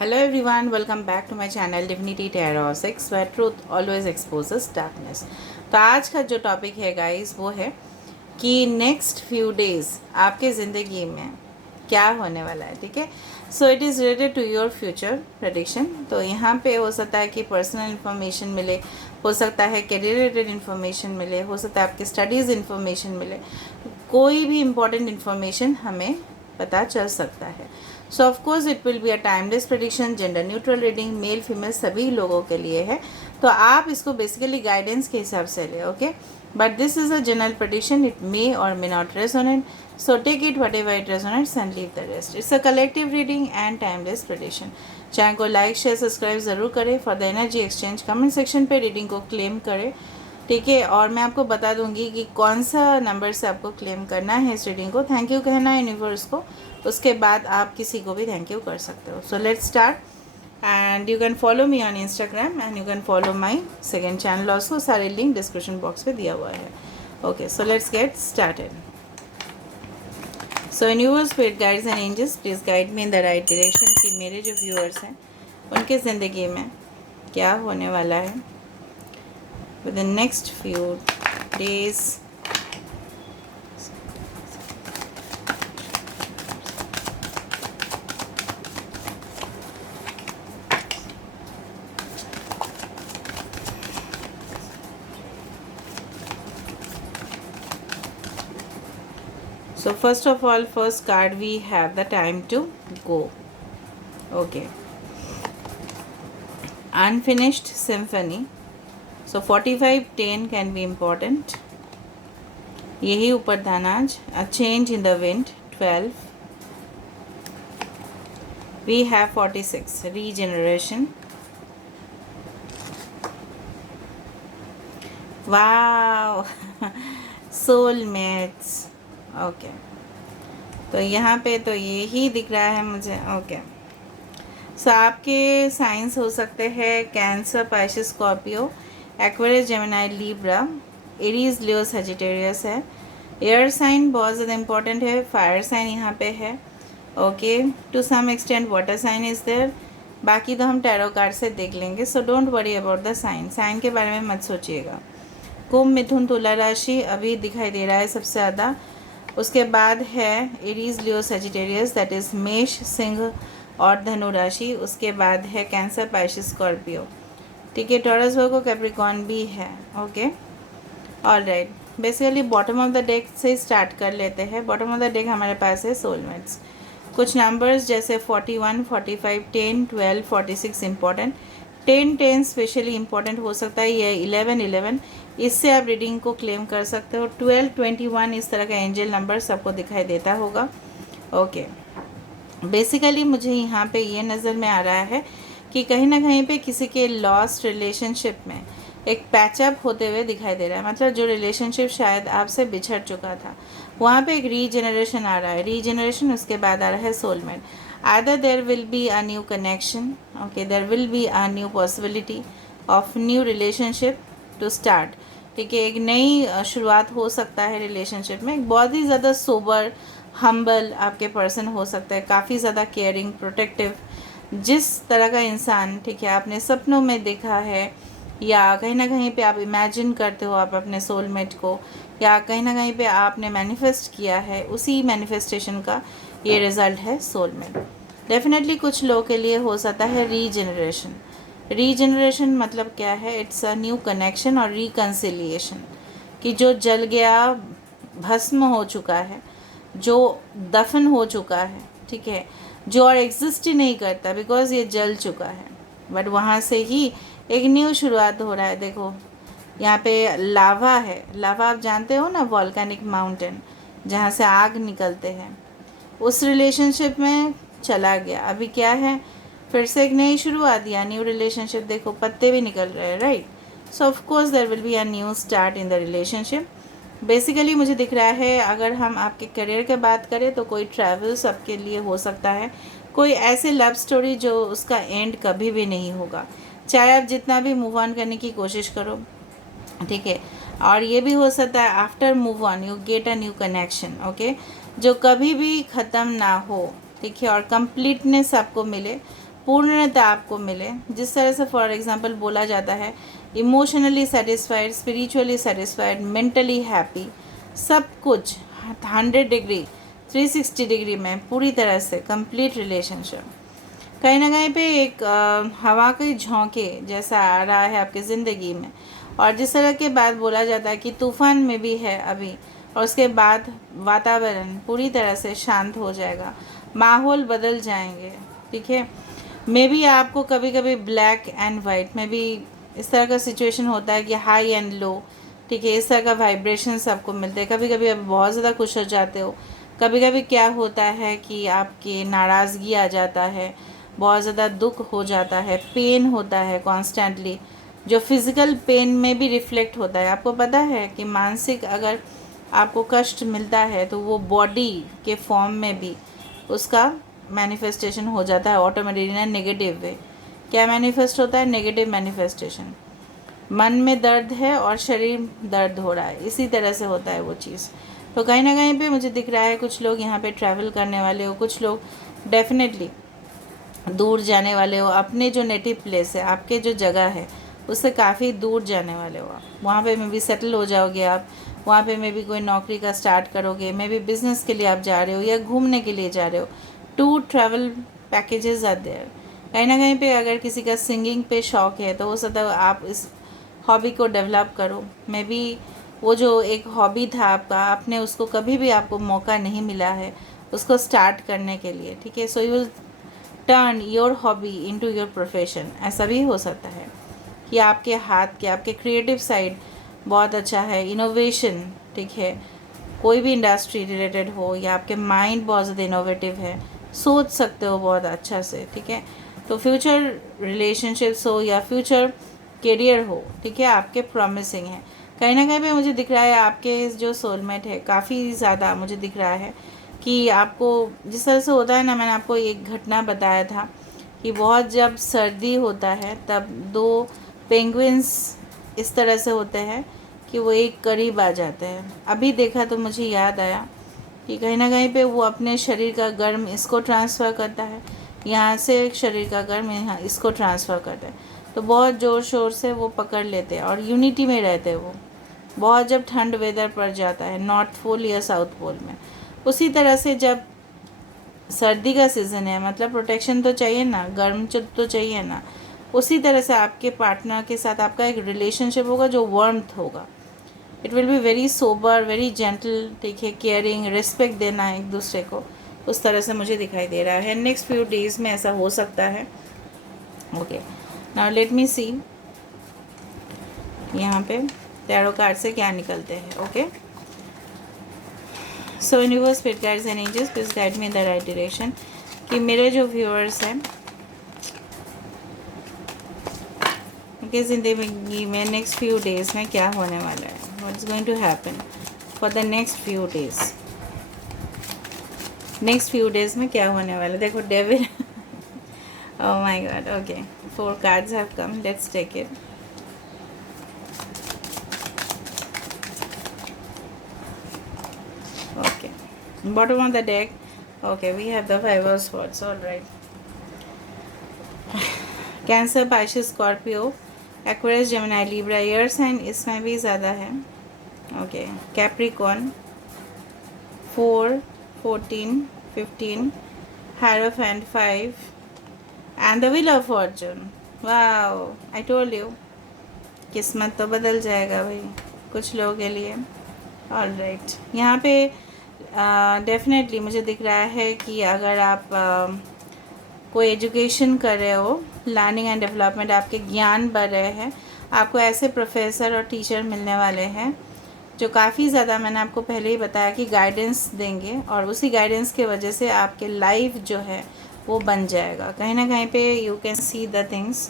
Hello everyone, welcome back to my channel Divinity Tarot 6 where truth always exposes darkness। तो आज का जो topic है गाइस वो है कि नेक्स्ट फ्यू डेज़ आपके ज़िंदगी में क्या होने वाला है। ठीक है, so it is related to your future prediction. तो यहाँ पे हो सकता है कि पर्सनल इन्फॉर्मेशन मिले, हो सकता है कैरियर रिलेटेड इन्फॉर्मेशन मिले, हो सकता है आपके स्टडीज़ इन्फॉर्मेशन मिले, कोई भी इम्पॉर्टेंट इन्फॉर्मेशन हमें पता चल सकता है। सो of course it will be a timeless prediction, gender neutral reading, male female सभी लोगों के लिए है। तो आप इसको बेसिकली गाइडेंस के हिसाब से ले, okay. But this is a general prediction, it may or may not resonate, so take it whatever it resonates and leave the rest. It's a collective reading and timeless prediction. Channel को like share subscribe ज़रूर करें। For the energy exchange comment section पे reading को claim करें, ठीक है। और मैं आपको बता दूंगी कि कौन सा नंबर से आपको क्लेम करना है इस रीडिंग को। थैंक यू कहना है यूनिवर्स को, उसके बाद आप किसी को भी थैंक यू कर सकते हो। So let's start and you can follow me on Instagram and you can follow my second channel also. सारे लिंक डिस्क्रिप्शन बॉक्स में दिया हुआ है। Okay, so let's get started. So universe, spirit guides and angels, please guide me in the right direction कि मेरे जो viewers हैं उनके ज़िंदगी में क्या होने वाला है with the next few days. So first of all, first card we have the time to go. Okay, unfinished symphony. So 45-10 can be important. यही ऊपर था ना आज। A change in the wind 12. We have 46 regeneration. Wow. Soulmates. Okay, तो यहाँ पे तो यही दिख रहा है मुझे। ओके, सो आपके साइंस हो सकते हैं Cancer, Pisces, Scorpio, Aquarius, Gemini, Libra, Aries, Leo, Sagittarius है। एयर साइन बहुत ज़्यादा इंपॉर्टेंट है। फायर साइन यहाँ पे है। Okay, to some extent water sign is there. बाकी तो हम टैरो कार्ड से देख लेंगे, so don't worry about the sign. Sign के बारे में मत सोचिएगा। कुंभ, मिथुन, तुला राशि अभी दिखाई दे रहा है सबसे ज़्यादा। उसके बाद है Aries, Leo, Sagittarius, that is मेष, सिंह और धनु राशि। उसके बाद है कैंसर, पाइसेस, स्कॉर्पियो, ठीक है। टॉरस, वर्गो, कैप्रिकॉर्न भी है। Okay, all right. Basically bottom of the deck से स्टार्ट कर लेते हैं। बॉटम ऑफ द डेक हमारे पास है सोलमेट्स। कुछ नंबर्स जैसे 41, 45, 10, 12, 46 इम्पॉर्टेंट। 10 स्पेशली इम्पॉर्टेंट हो सकता है। ये 11, इससे आप रीडिंग को क्लेम कर सकते हो। 12, 21 इस तरह का एंजल नंबर सबको दिखाई देता होगा। ओके, बेसिकली मुझे यहाँ पे ये नज़र में आ रहा है कि कहीं ना कहीं पे किसी के लॉस्ट रिलेशनशिप में एक पैचअप होते हुए दिखाई दे रहा है। मतलब जो रिलेशनशिप शायद आपसे बिछड़ चुका था, वहाँ पे एक रीजनरेशन आ रहा है। रीजनरेशन, उसके बाद आ रहा है soulmate. Either there will be a new connection, okay, there will be a new possibility of new relationship to start, ठीक है। एक नई शुरुआत हो सकता है रिलेशनशिप में। एक बहुत ही ज़्यादा सोबर, हम्बल आपके पर्सन हो सकता है, काफ़ी ज़्यादा केयरिंग, प्रोटेक्टिव, जिस तरह का इंसान, ठीक है, आपने सपनों में देखा है या कहीं ना कहीं पे आप इमेजिन करते हो आप अपने सोलमेट को, या कहीं ना कहीं पे आपने मैनिफेस्ट किया है, उसी मैनिफेस्टेशन का ये रिज़ल्ट है सोलमेट। डेफिनेटली कुछ लोगों के लिए हो सकता है रीजनरेशन। रीजनरेशन मतलब क्या है? इट्स अ न्यू कनेक्शन और रिकन्सिलिएशन, कि जो जल गया, भस्म हो चुका है, जो दफन हो चुका है, ठीक है, जो और एग्जिस्ट ही नहीं करता बिकॉज ये जल चुका है, बट वहाँ से ही एक न्यू शुरुआत हो रहा है। देखो यहाँ पे लावा है। लावा आप जानते हो ना, वॉल्केनिक माउंटेन जहाँ से आग निकलते हैं। उस रिलेशनशिप में चला गया, अभी क्या है, फिर से एक नई शुरुआत या न्यू रिलेशनशिप। देखो पत्ते भी निकल रहे हैं, right. So of course there will be a new start in the relationship. Basically मुझे दिख रहा है, अगर हम आपके करियर की बात करें तो कोई ट्रैवल्स आपके लिए हो सकता है। कोई ऐसे लव स्टोरी जो उसका एंड कभी भी नहीं होगा, चाहे आप जितना भी मूव ऑन करने की कोशिश करो, ठीक है। और ये भी हो सकता है after move on you get a new connection, okay, जो कभी भी ख़त्म ना हो, ठीक है, और कंप्लीटनेस आपको मिले। पूर्णता आपको मिले। जिस तरह से फॉर एग्जांपल बोला जाता है emotionally satisfied, spiritually satisfied, mentally happy, सब कुछ 100 डिग्री 360 डिग्री में पूरी तरह से कंप्लीट रिलेशनशिप। कहीं ना कहीं पे एक हवा के झोंके जैसा आ रहा है आपकी ज़िंदगी में, और जिस तरह के बात बोला जाता है कि तूफान में भी है अभी, और उसके बाद वातावरण पूरी तरह से शांत हो जाएगा, माहौल बदल जाएंगे। ठीक है, मे बी आपको कभी कभी ब्लैक एंड वाइट में भी इस तरह का सिचुएशन होता है कि हाई एंड लो, ठीक है, इस तरह का वाइब्रेशंस आपको मिलते हैं। कभी कभी आप बहुत ज़्यादा खुश हो जाते हो, कभी कभी क्या होता है कि आपकी नाराज़गी आ जाता है, बहुत ज़्यादा दुख हो जाता है, पेन होता है कॉन्स्टेंटली, जो फिज़िकल पेन में भी रिफ्लेक्ट होता है। आपको पता है कि मानसिक अगर आपको कष्ट मिलता है तो वो बॉडी के फॉर्म में भी उसका मैनिफेस्टेशन हो जाता है ऑटोमेटिक इन नेगेटिव वे। क्या मैनिफेस्ट होता है? Negative manifestation. मन में दर्द है और शरीर दर्द हो रहा है, इसी तरह से होता है वो चीज़। तो कहीं ना कहीं पे मुझे दिख रहा है कुछ लोग यहाँ पे ट्रैवल करने वाले हो, कुछ लोग डेफिनेटली दूर जाने वाले हो, अपने जो नेटिव प्लेस है, आपके जो जगह है उससे काफ़ी दूर जाने वाले हो आप। वहाँ पे मे भी सेटल हो जाओगे आप, वहाँ पे मे भी कोई नौकरी का स्टार्ट करोगे, मे भी बिज़नेस के लिए आप जा रहे हो या घूमने के लिए जा रहे हो। Two travel packages are there. कहीं ना कहीं पे अगर किसी का सिंगिंग पे शौक़ है तो हो सकता है आप इस हॉबी को डेवलप करो। मे बी वो जो एक हॉबी था आपका, आपने उसको कभी भी आपको मौका नहीं मिला है उसको स्टार्ट करने के लिए। ठीक है, so you will turn your hobby into your profession. ऐसा भी हो सकता है कि आपके हाथ के, आपके क्रिएटिव साइड बहुत अच्छा है, इनोवेशन, ठीक है, कोई भी इंडस्ट्री रिलेटेड हो, या आपके माइंड बहुत ज़्यादा इनोवेटिव है, सोच सकते हो बहुत अच्छा से। ठीक है, तो फ्यूचर रिलेशनशिप्स हो या फ्यूचर करियर हो, ठीक है, आपके प्रॉमिसिंग है। कहीं ना कहीं पे मुझे दिख रहा है आपके जो सोलमेट है काफ़ी ज़्यादा मुझे दिख रहा है कि आपको जिस तरह से होता है ना, मैंने आपको एक घटना बताया था कि बहुत जब सर्दी होता है तब दो पेंगुइन्स इस तरह से होते हैं कि वो एक करीब आ जाते हैं। अभी देखा तो मुझे याद आया कि कहीं ना कहीं पे वो अपने शरीर का गर्म इसको ट्रांसफ़र करता है, यहाँ से एक शरीर का गर्म यहाँ इसको ट्रांसफ़र करता है, तो बहुत ज़ोर शोर से वो पकड़ लेते हैं और यूनिटी में रहते हैं वो। बहुत जब ठंड वेदर पड़ जाता है नॉर्थ पोल या साउथ पोल में, उसी तरह से जब सर्दी का सीज़न है, मतलब प्रोटेक्शन तो चाहिए ना, गर्म तो चाहिए ना, उसी तरह से आपके पार्टनर के साथ आपका एक रिलेशनशिप होगा जो वार्मथ होगा। It will be very sober, very gentle, ठीक है, केयरिंग, रिस्पेक्ट देना है एक दूसरे को, उस तरह से मुझे दिखाई दे रहा है। नेक्स्ट फ्यू डेज़ में ऐसा हो सकता है। Okay, now let me see यहाँ पे टैरो कार्ड से क्या निकलते हैं। Okay, so universe, spirit guides and angels, please guide me in the right direction कि मेरे जो व्यूअर्स हैं उनकी ज़िंदगी में नेक्स्ट फ्यू डेज़ में क्या होने वाला है, what is going to happen for the next few days. Next few days में क्या होने वाला है। देखो devil oh my god. Okay, 4 cards have come, let's take it. Okay, bottom of the deck, okay, we have the 5 of swords. All right, Cancer, Pisces, Scorpio, Aquarius, Gemini, Libra, air sign इसमें भी ज़्यादा है। Okay, Capricorn, 4, 14, 15, hierophant 5 and the wheel of fortune. Wow, I told you, किस्मत तो बदल जाएगा भाई कुछ लोगों के लिए। ऑल राइट, यहाँ पे डेफिनेटली मुझे दिख रहा है कि अगर आप कोई एजुकेशन कर रहे हो, लर्निंग एंड डेवलपमेंट, आपके ज्ञान बढ़ रहे हैं, आपको ऐसे प्रोफेसर और टीचर मिलने वाले हैं जो काफ़ी ज़्यादा, मैंने आपको पहले ही बताया कि गाइडेंस देंगे, और उसी गाइडेंस के वजह से आपके लाइफ जो है वो बन जाएगा। कहीं ना कहीं पे you can see the things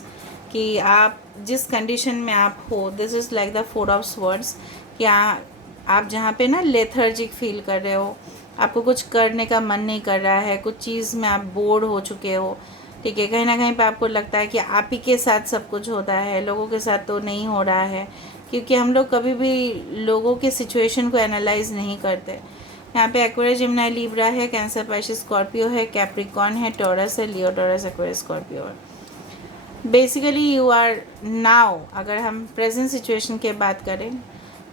कि आप जिस कंडीशन में आप हो, this is like the 4 of swords, कि आप जहाँ पे ना लेथर्जिक फील कर रहे हो, आपको कुछ करने का मन नहीं कर रहा है, कुछ चीज़ में आप बोर हो चुके हो, ठीक है, कहीं ना कहीं पे आपको लगता है कि आप ही के साथ सब कुछ होता है, लोगों के साथ तो नहीं हो रहा है, क्योंकि हम लोग कभी भी लोगों के सिचुएशन को एनालाइज नहीं करते। यहाँ पे एक्वेरियस, जिमिनी, लिब्रा है, कैंसर, पाइसेस, स्कॉर्पियो है, कैप्रिकॉर्न है, टॉरस है, लियो, टॉरस, एक्वेरियस, स्कॉर्पियो है। बेसिकली यू आर नाउ, अगर हम प्रेजेंट सिचुएशन की बात करें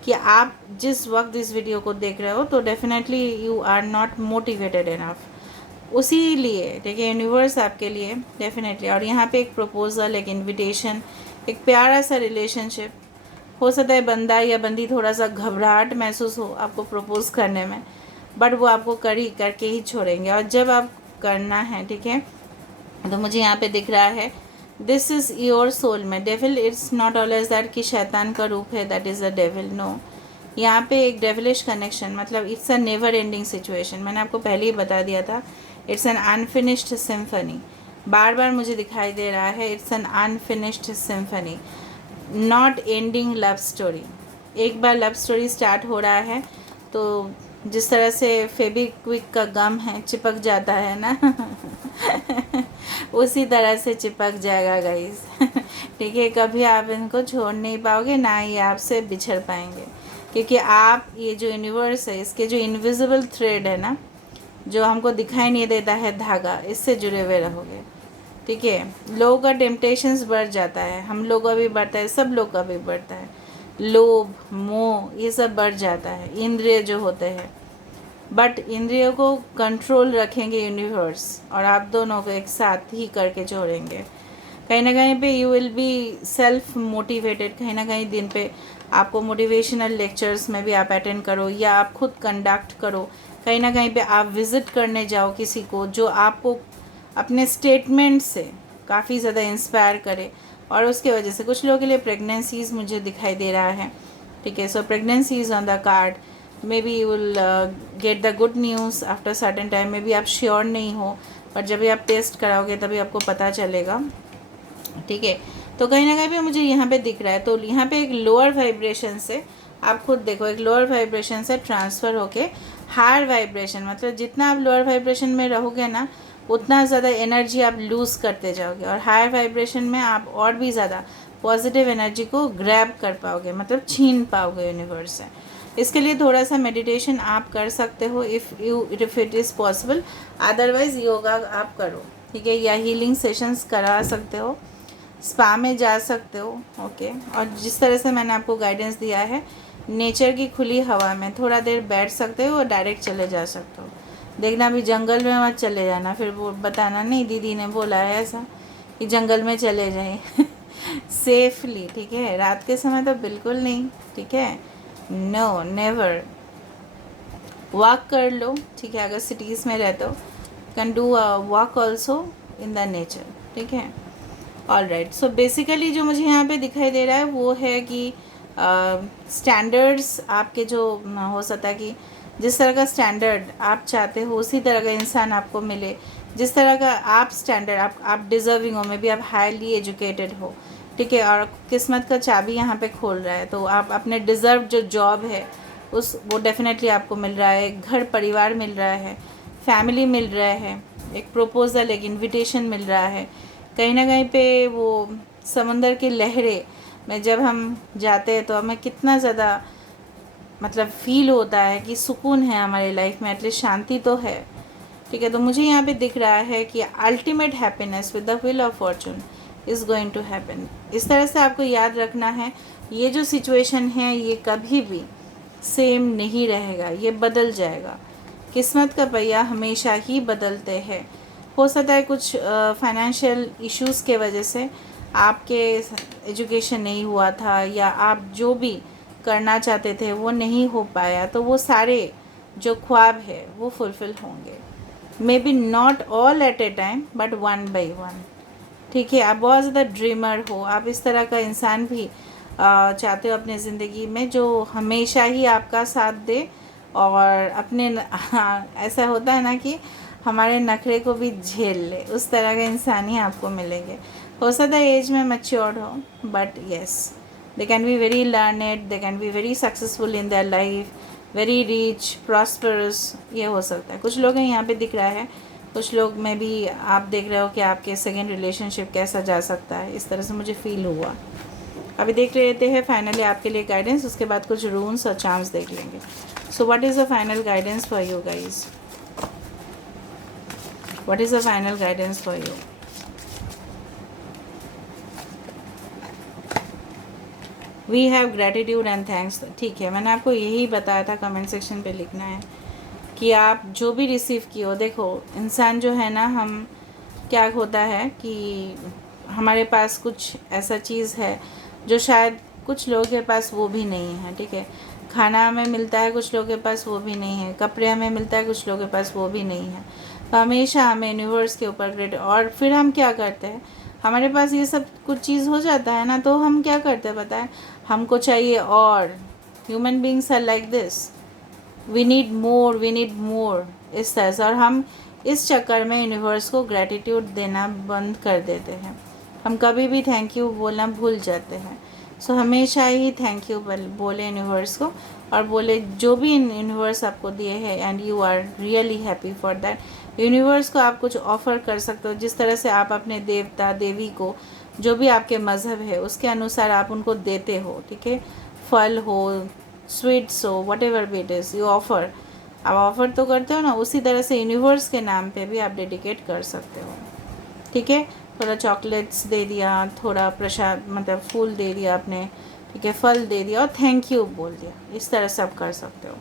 कि आप जिस वक्त इस वीडियो को देख रहे हो, तो definitely you are not motivated enough. उसी लिए ठीक है, यूनिवर्स आपके लिए डेफिनेटली, और यहाँ पे एक प्रपोजल, एक इनविटेशन, एक प्यारा सा रिलेशनशिप हो सकता है। बंदा या बंदी थोड़ा सा घबराहट महसूस हो आपको प्रपोज करने में, बट वो आपको करके ही छोड़ेंगे। और जब आप करना है, ठीक है, तो मुझे यहाँ पे दिख रहा है दिस इज़ योर सोल में devil. It's not always that कि शैतान का रूप है, that is a devil, no. यहाँ पे एक डेविलिश कनेक्शन, मतलब it's a never ending situation. मैंने आपको पहले ही बता दिया था, इट्स एन अनफिनिश्ड सिम्फनी। बार बार मुझे दिखाई दे रहा है it's an unfinished symphony, not ending love story. एक बार लव स्टोरी स्टार्ट हो रहा है तो जिस तरह से फेविक्विक का गम है, चिपक जाता है ना उसी तरह से चिपक जाएगा गाइस ठीक है, कभी आप इनको छोड़ नहीं पाओगे, ना ही आपसे बिछड़ पाएंगे, क्योंकि आप, ये जो यूनिवर्स है, इसके जो इनविजिबल थ्रेड है ना, जो हमको दिखाई नहीं देता है धागा, इससे जुड़े हुए रहोगे। ठीक है, लोगों का टेम्पटेशंस बढ़ जाता है, हम लोग का भी बढ़ता है, सब लोग का भी बढ़ता है, लोभ, मोह, ये सब बढ़ जाता है, इंद्रिय जो होते हैं। बट इंद्रियों को कंट्रोल रखेंगे यूनिवर्स, और आप दोनों को एक साथ ही करके छोड़ेंगे। कहीं ना कहीं पे you will be self motivated, कहीं ना कहीं दिन पे आपको मोटिवेशनल लेक्चर्स में भी आप अटेंड करो, या आप खुद कंडक्ट करो, कहीं ना कहीं पे आप विज़िट करने जाओ किसी को जो आपको अपने स्टेटमेंट से काफ़ी ज़्यादा इंस्पायर करे, और उसके वजह से कुछ लोगों के लिए प्रेगनेंसीज़ मुझे दिखाई दे रहा है। ठीक है, so pregnancy is on the card, maybe you will get the good news after certain time. Maybe आप श्योर नहीं हो, पर जब भी आप टेस्ट कराओगे तभी आपको पता चलेगा। ठीक है, तो कहीं ना कहीं पे मुझे यहाँ पे दिख रहा है, तो यहाँ पे एक लोअर वाइब्रेशन से, आप खुद देखो, एक लोअर वाइब्रेशन से ट्रांसफ़र होके हायर वाइब्रेशन, मतलब जितना आप लोअर वाइब्रेशन में रहोगे ना, उतना ज़्यादा एनर्जी आप लूज़ करते जाओगे, और हायर वाइब्रेशन में आप और भी ज़्यादा पॉजिटिव एनर्जी को ग्रैब कर पाओगे, मतलब छीन पाओगे यूनिवर्स से। इसके लिए थोड़ा सा मेडिटेशन आप कर सकते हो, if it is possible, otherwise yoga आप करो, ठीक है, या हीलिंग सेशंस करा सकते हो, स्पा में जा सकते हो। ओके, और जिस तरह से मैंने आपको गाइडेंस दिया है, नेचर की खुली हवा में थोड़ा देर बैठ सकते हो और डायरेक्ट चले जा सकते हो। देखना भी जंगल में मत चले जाना, फिर वो बताना नहीं दीदी ने बोला है ऐसा कि जंगल में चले जाएं सेफली। ठीक है, रात के समय तो बिल्कुल नहीं, ठीक है, नो नेवर। वॉक कर लो, ठीक है, अगर सिटीज़ में रहते हो, can do walk also in the nature. ठीक है, ऑल राइट। सो बेसिकली जो मुझे यहाँ पे दिखाई दे रहा है वो है कि स्टैंडर्ड्स आपके जो हो सकता है कि जिस तरह का स्टैंडर्ड आप चाहते हो उसी तरह का इंसान आपको मिले, जिस तरह का आप स्टैंडर्ड आप डिज़र्विंग हो, मे बी आप हाईली एजुकेटेड हो, ठीक है, और किस्मत का चाबी यहाँ पे खोल रहा है, तो आप अपने डिज़र्व जो जॉब है वो डेफिनेटली आपको मिल रहा है, घर परिवार मिल रहा है, फैमिली मिल रहा है, एक प्रपोज़ल, एक इन्विटेशन मिल रहा है। कहीं ना कहीं पे वो समंदर की लहरें में जब हम जाते हैं तो हमें कितना ज़्यादा मतलब फ़ील होता है कि सुकून है हमारी लाइफ में, एटलीस्ट शांति तो है। ठीक है, तो मुझे यहाँ पे दिख रहा है कि ultimate happiness with the wheel of fortune is going to happen. इस तरह से आपको याद रखना है, ये जो सिचुएशन है ये कभी भी सेम नहीं रहेगा, ये बदल जाएगा। किस्मत का पहिया हमेशा ही बदलते हैं। हो सकता है कुछ फाइनेंशियल इश्यूज़ के वजह से आपके एजुकेशन नहीं हुआ था, या आप जो भी करना चाहते थे वो नहीं हो पाया, तो वो सारे जो ख्वाब है वो फुलफ़िल होंगे। May be not all at A time, but one by one. ठीक है, आप बहुत ज़्यादा ड्रीमर हो, आप इस तरह का इंसान भी चाहते हो अपनी ज़िंदगी में जो हमेशा ही आपका साथ दे, और अपने ऐसा होता है ना कि हमारे नखरे को भी झेल ले, उस तरह का इंसान ही आपको मिलेंगे। हो सकता है एज में मैच्योर्ड हो, but yes, they can be very learned, they can be very successful in their life, very rich, prosperous, ये हो सकता है। कुछ लोग हैं यहाँ पे दिख रहा है, कुछ लोग में भी आप देख रहे हो कि आपके सेकेंड रिलेशनशिप कैसा जा सकता है, इस तरह से मुझे फ़ील हुआ। अभी देख लेते हैं फाइनली आपके लिए गाइडेंस, उसके बाद कुछ रून्स और चार्म्स देख लेंगे। So what is the final guidance for you guys? What is the final guidance for you? We have gratitude and thanks. ठीक है, मैंने आपको यही बताया था, कमेंट सेक्शन पे लिखना है कि आप जो भी रिसीव किए हो। देखो इंसान जो है ना, हम क्या होता है कि हमारे पास कुछ ऐसा चीज़ है जो शायद कुछ लोगों के पास वो भी नहीं है, ठीक है। खाना हमें मिलता है, कुछ लोगों के पास वो भी नहीं है। कपड़े हमें मिलता है, कुछ लोगों के पास वो भी नहीं है। तो हमेशा हमें यूनिवर्स के ऊपर ग्रेट, और फिर हम क्या करते हैं, हमारे पास ये सब कुछ चीज़ हो जाता है ना, तो हम क्या करते हैं पता है, हमको चाहिए और। Human beings are like this, we need more, we need more, इस तरह से। और हम इस चक्कर में यूनिवर्स को ग्रैटिट्यूड देना बंद कर देते हैं। हम कभी भी थैंक यू बोलना भूल जाते हैं। सो हमेशा ही थैंक यू बोले यूनिवर्स को, और बोले जो भी यूनिवर्स आपको दिए हैं, and you are really happy for that. Universe को आप कुछ ऑफ़र कर सकते हो, जिस तरह से आप अपने देवता देवी को, जो भी आपके मज़हब है उसके अनुसार आप उनको देते हो, ठीक है। फल हो, स्वीट्स हो, what ever be it is you offer, आप ऑफ़र तो करते हो ना, उसी तरह से यूनिवर्स के नाम पे भी आप डेडिकेट कर सकते हो, ठीक है। थोड़ा चॉकलेट्स दे दिया, थोड़ा प्रसाद मतलब फूल दे दिया आपने, ठीक है, फल दे दिया और थैंक यू बोल दिया, इस तरह से आप कर सकते हो।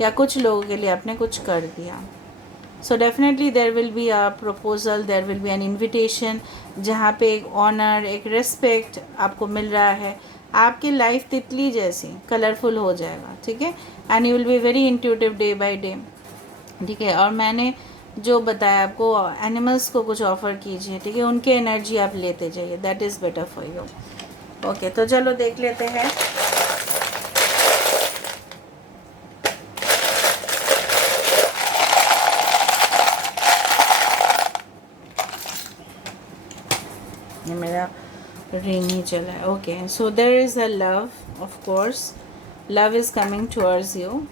या कुछ लोगों के लिए आपने कुछ कर दिया। So definitely there will be a proposal, there will be an invitation, जहाँ पे एक ऑनर, एक रिस्पेक्ट आपको मिल रहा है। आपकी लाइफ तितली जैसी कलरफुल हो जाएगा, ठीक है। And you will be very intuitive day by day, ठीक है। और मैंने जो बताया आपको, एनिमल्स को कुछ ऑफ़र कीजिए, ठीक है, उनके एनर्जी आप लेते जाइए, that is better for you. Okay, तो चलो देख लेते हैं। ये मेरा रिंग ही चला है। Okay, so there is a love, of course love is coming towards you.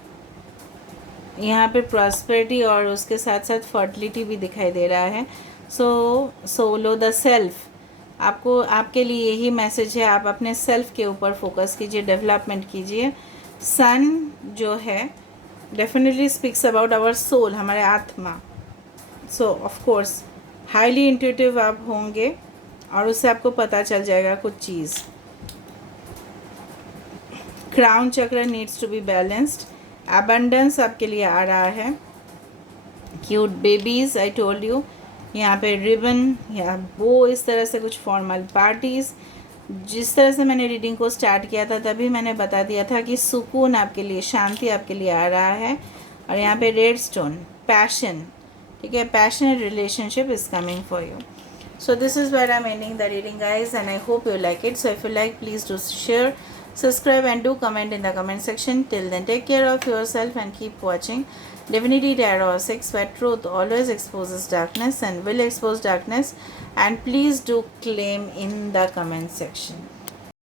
यहाँ पे प्रॉस्पेरिटी और उसके साथ साथ फर्टिलिटी भी दिखाई दे रहा है। सो सोलो द सेल्फ, आपको, आपके लिए यही मैसेज है, आप अपने सेल्फ के ऊपर फोकस कीजिए, डेवलपमेंट कीजिए। सन जो है definitely speaks about our soul, हमारे आत्मा। So of course highly intuitive आप होंगे और उससे आपको पता चल जाएगा कुछ चीज़। Crown chakra needs to be balanced, abundance आपके लिए आ रहा है। Cute babies, I told you, यहाँ पे रिबन या वो, इस तरह से कुछ फॉर्मल पार्टीज़। जिस तरह से मैंने रीडिंग को स्टार्ट किया था तभी मैंने बता दिया था कि सुकून आपके लिए, शांति आपके लिए आ रहा है। और यहाँ पे रेड स्टोन, पैशन, ठीक है, passionate relationship is coming for you. So this is where I'm ending the reading, guys, and I hope you like it. So if you like, please do share, subscribe and do comment in the comment section. Till then, take care of yourself and keep watching Divinity Tarot 6, where truth always exposes darkness and will expose darkness. And please do claim in the comment section.